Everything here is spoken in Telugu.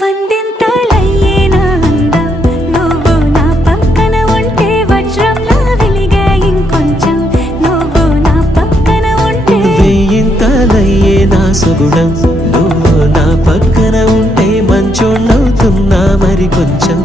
వందింతలయ్యేనా అందం నువ్వు నా పక్కన ఉంటే వజ్రంలా వెలిగే ఇంకొంచెం నువ్వు నా పక్కన ఉంటే వెయ్యింతలయ్యేనా సుగుణం నువ్వు నా పక్కన ఉంటే మంచోణ్ణవుతున్నా మరి కొంచెం